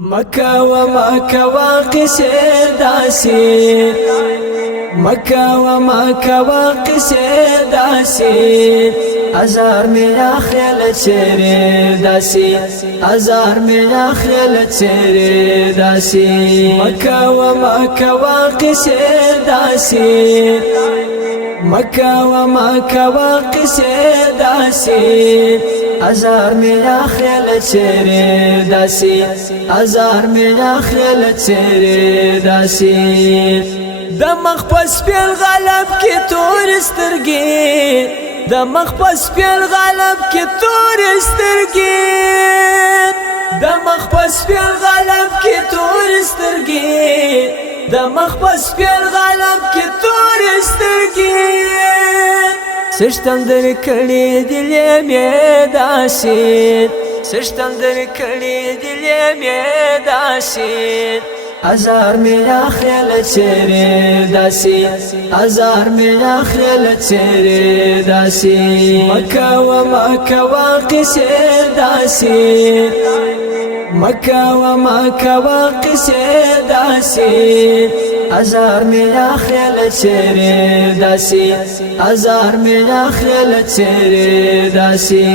مكة ومكة وقصير داسي، مكة ومكة وقصير داسي، أزار من أخيل تسير داسي، أزار من أخيل تسير داسي. مكة ومكة وقصير داسي، مكة ومكة وقصير داسي، أزار من أخيل تسير داسي، أزار من أخيل تسير داسي. دمخ پس پیل غلب کی تور سترگی، دمخ پس پیل غلب کی تور سترگی، دمخ پس پیل غلب کی تور سترگی، دمخ پس پیل غلب کی تور سترگی. سشتن در کړي دلې مې داسي، سشتن در کړي دلې مې داسي، أزار من أخيل تسير داسي، أزار من أخيل تسير داسي. مكة ومكة وقصير داسي، مكة ومكة وقصير داسي، أزار من أخيل تسير داسي، أزار من أخيل تسير داسي.